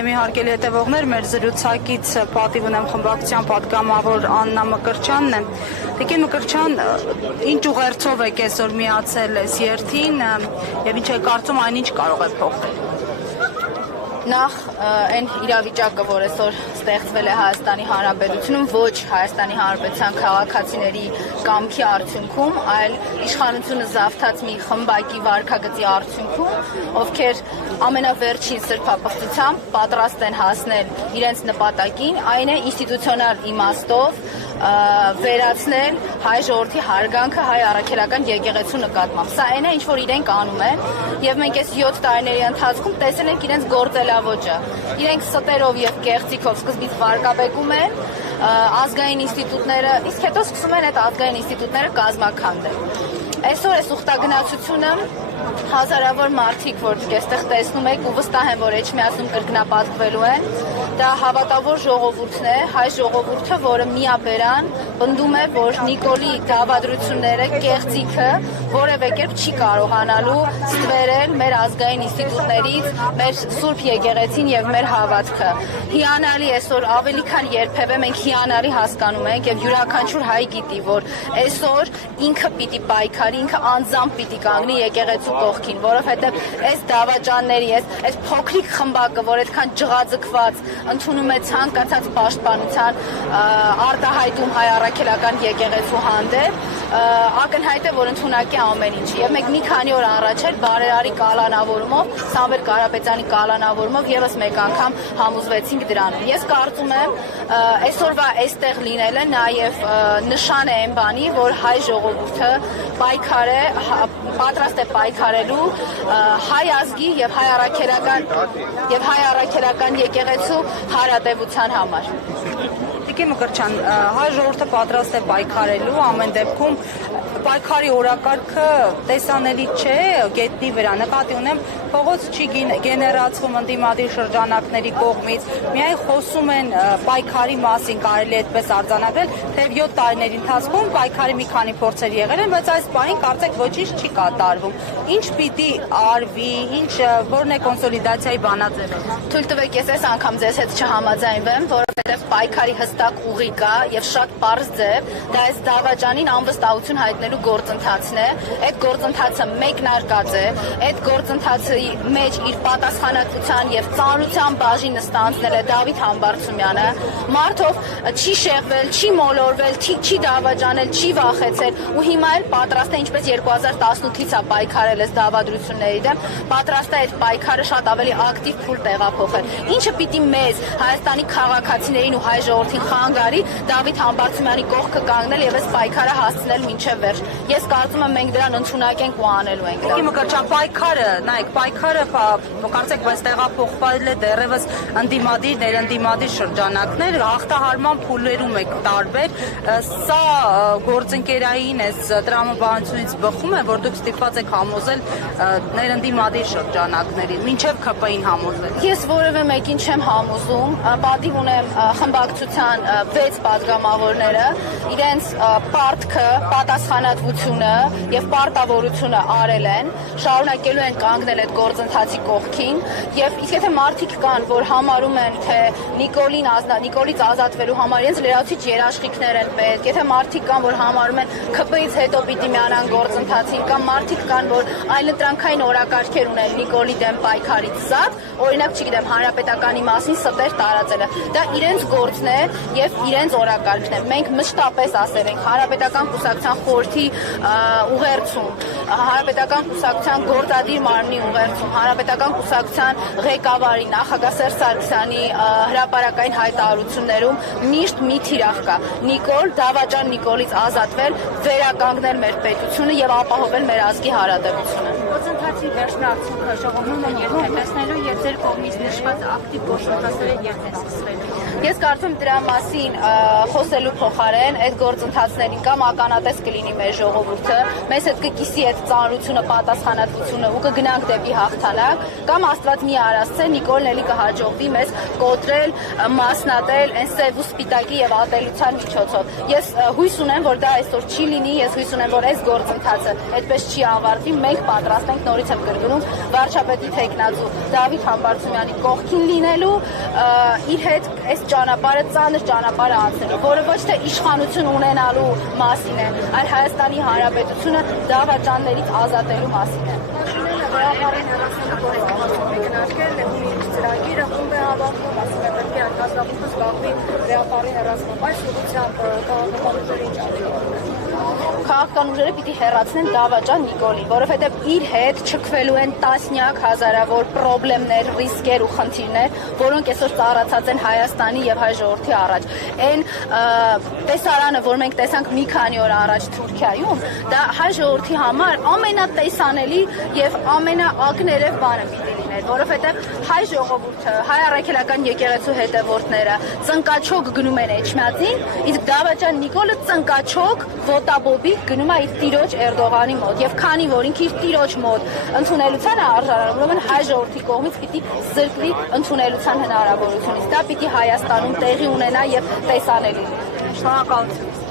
թեմի հարգելի հետևողներ, մեր զրուցակից պատիվ ունեմ խմբակցության պատգամավոր Աննա Մկրտչյանն է։ Տիկին Մկրտչյան, ինչ ուղերձով եք այսօր միացել այս երթին եւ ինչ է կարծում այնինչ կարող է փոխվել։ Նախ այն իրավիճակը, որ այսօր ստեղծվել է Հայաստանի Հանրապետությունում, ոչ Հայաստանի Հանրապետության քաղաքացիների կամքի արդյունքում, այլ իշխանությունը զավթած մի խմբակի վարքագծի արդյունքում, ովքեր ամենավերջին սրբապղծությամբ պատրաստ են հասնել իրենց նպատակին, այն է ինստիտուցիոնալ իմաստով վերացնել հայ ժողովրդի հարգանքը հայ առաքելական եկեղեցու նկատմամբ։ Սա այն է, ինչ որ իրենք անում են, եւ մենք այս 7 տարիների ընթացքում տեսել ենք իրենց գործելավոճը։ Իրենք ստերով եւ կեղծիքով սկզբից վարկաբեկում են ազգային ինստիտուտները, իսկ հետո սկսում են այդ ազգային ինստիտուտները կազմաքանդել։ Այսօր այս ուխտագնացությունը հազարավոր մարդիկ, որ այստեղ տեսնում եք ու վստահ են, որ Էջմիածնում կրկնապատկվելու են, դա հավատավոր ժողովուրդն է, հայ ժողովուրդը, որը միաբերան պնդում է, որ Նիկոլի դավադրությունները, կեղծիքը որևէ կերպ չի կարողանալու ստվերել մեր ազգային ինստիտուտներից, մեր Սուրբ եկեղեցին եւ մեր հավատքը։ Հիանալի այսօր ավելի քան երբևէ մենք հիանալի հասկանում ենք եւ յուրաքանչյուր հայ գիտի, որ այսօր ինքը պիտի պայքարի, ինքը անձամբ պիտի կանգնի եկեղեցու կողքին, որովհետեւ այս դավաճանների, այս փոքրիկ խմբակը, որ այդքան ջղաձգված ընդունում է ցանկացած պաշտպանության արտահայտում հայ առաքելական եկեղեցու հանդեպ, ակնհայտ է, որ ընդունակ է ամեն ինչ։ Եվ մենք մի քանի օր առաջ էլ բարերարի կալանավորումով, Սամվել Կարապետյանի կալանավորումով եւս մեկ անգամ համոզվեցինք դրանում։ Ես կարծում եմ, այսօրվա այստեղ լինելը նաեւ նշան է այն բանի, որ հայ ժողովուրդը պայքար է, պատրաստ է պայքարելու հայ ազգի եւ հայ առաքելական եկեղեցու հարատեվության համար։ Տիկին Մկրտչյան, հայ ժողովուրդը պատրաստ է պայքարելու, ամեն դեպքում պայքարի օրակարգը տեսանելի չէ գետնի վրա, նկատի ունեմ փողոց չի գեներացվում ընդդիմադիր շրջանակների կողմից, միայն խոսում են պայքարի մասին, կարելի է այդպես արձանագրել, թեև 7 տարիների ընթացքում պայքարի մի քանի փորձեր եղել են, բայց այս պահին կարծեք ոչինչ չի կատարվում։ Ինչ պիտի արվի, որն է կոնսոլիդացիայի բանաձևը։ Թույլ տվեք ես այս անգամ ձեզ հետ չհամաձայնվեմ, որովհետև պայքարի հստակ ուղի կա եւ շատ պարզ ձև, դա այս դավաճանին անվստահություն հայտնելու գործընթացն է։ Այդ գործընթացը մեկնարկած է, այդ գործընթացի մեջ իր պատասխանատվության եւ ծանրության բաժինը ստանձնել է Դավիթ Համբարձումյանը, մարդով չի շեղվել, չի մոլորվել, չի դավաճանել, չի վախեցել ու հիմա էլ պատրաստ է ինչպես 2018-ից է պայքարել այս դավադրությունների դեմ, պատրաստ է այդ պայքարը շատ ավելի ակտիվ փուլ տեղափոխել։ Ինչը պիտի մեզ Հայաստանի քաղաքացիներին ու հայ ժողովրդին խանգարի Դավիթ Համբարձումյանի կողքը կանգնել եւ այս պայքարը հասցնել մինչեւ վերջ։ Ես կարծում եմ մենք դրան ընդունակ ենք ու անելու ենք դա։ Մկրտչյան, պայքարը, նայեք, պայքարը կարծեք, բայց տեղափոխվել է դեռևս ընդդիմադիր, ներընդդիմադիր շրջանակներ, հաղթահարման փուլերում է տարբեր։ Սա գործընկերային այս տրամաբանությունից բխում է, որ դուք ստիպված եք համոզել ներընդդիմադիր շրջանակներին, մինչև ԿՊ-ին համոզել։ Ես որևէ մեկին չեմ համոզում, պատիվ ունեմ խմբակցության 6 պատգամավորները, իրենց պարտքը, պատասխանատվությունը եւ պարտավորությունը արել են, շարունակելու են կանգնել այդ գործընթացի կողքին եւ իսկ եթե մարդիկ կան, որ համարում են, թե Նիկոլից ազատվելու համար իրենց լրացուցիչ երաշխիքներ են պետք, եթե մարդիկ կան, որ համարում են ԿՊ-ից հետո պիտի միանան գործընթացին, կամ մարդիկ կան, որ այլընտրանքային օրակարգեր ունեն Նիկոլի դեմ պայքարից զատ, օրինակ, չգիտեմ, հանրապետականի մասին ստեր տարածելը, դա իրենց գործն է եւ իրենց օրակարգն է։ Մենք մշտապես ասել ենք Հանրապետական կուսակցության խորհրդի ուղերձում, Հանրապետական կուսակցության գործադիր մարմնի ուղերձում, Հանրապետական կուսակցության ղեկավարի նախագահ Սերժ Սարգսյանի հրապարակային հայտարարություններում միշտ մի թիրախ կա. Նիկոլ, դավաճան Նիկոլից ազատվել, վերականգնել մեր պետությունը եւ ապահովել մեր ազգի հարատեվությունը։ Գործընթացի վերջնարդյունքը ժողովուրդն է երբ տեսնելու եւ ձեր կողմից նշված ակտիվ գործընթացները երբ են սկսվելու։ Ես կարծում դրա մասին խոսելու փոխարեն այդ գործընթացներին կամ ականատես կլինի մեր ժողովուրդը, մեզ հետ կկիսի այդ ծանրությունը, պատասխանատվությունը ու կգնանք դեպի հաղթանակ, կամ Աստված մի արասցե Նիկոլն էլի կհաջողվի մեզ կոտրել, մասնատել այն սև ու սպիտակի եւ ատելության միջոցով։ Ես հույս ունեմ, որ դա այսօր չի լինի, ես հույս ունեմ, որ այս գործընթացը այդպես չի ավարտվի, մենք պատրաստ ենք նորից եմ կրկնում, վարչապետի թեկնածու Դավիթ Համբարձումյանի կողքին լինելու, իր հետ այս ճանապարհը ծանր ճանապարհը անցնելու, որը ոչ թե իշխանություն ունենալու մասին է, այլ Հայաստանի Հանրապետությունը դավաճաններից ազատելու մասին է։ Վերապարին հեռացնելու գործընթացը մեկնարկել է ու ծրագիրը ում է հավաքվում, ասում է պետք է արտադրությունը զբաղվի վերապարի հեռացմամբ, այս ուղղությամբ քաղաքական ուժերը ինչ անում։ Քաղաքական ուժերը պիտի հեռացնեն դավաճան Նիկոլին, որովհետև իր հետ չքվելու են տասնյակ հազարավոր խնդիրներ, ռիսկեր ու խնդիրներ, որոնք այսօր ծառացած են Հայաստանի եւ հայ ժողովրդի առաջ։ Այն տեսարանը, որ մենք տեսանք մի քանի օր առաջ Թուրքիայում, դա հայ ժողովրդի համար ամենատեսանելի եւ ամենաակներև բանը պիտի լիներ, որովհետև հայ ժողովուրդը, հայ առաքելական եկեղեցու հետևորդները ծնկաչոք գնում են Էջմիածին, իսկ դավաճան Նիկոլը ծնկաչոք ոտաբոբի գնում է իր տիրոջ Էրդողանի մոտ եւ քանի որ ինքը իր տիրոջ մոտ ընդունելության է արժանանում, ուրեմն հայ ժողովրդի կողմից պիտի զրկվի ընդունելության հնարավորությունից։ Դա պիտի Հայաստանում տեղի ունենա եւ տեսանելի լինի։ Շնորհակալություն։